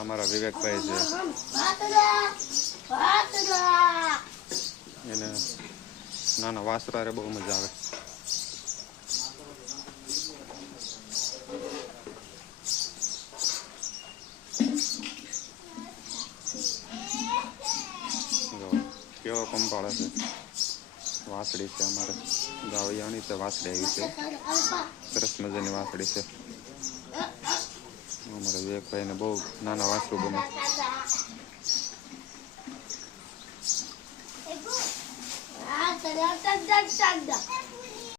અમારા વિવેકભાઈ છે એને નાના વાસરા રે બહુ મજા આવે. કેવો કંપાળે છે. વાસળી છે અમારે ગાવૈયાની તે વાસળી આવી છે. સરસ મજાની વાસળી છે. અમારા વિવેકભાઈને બહુ નાના વાસરું ગમે.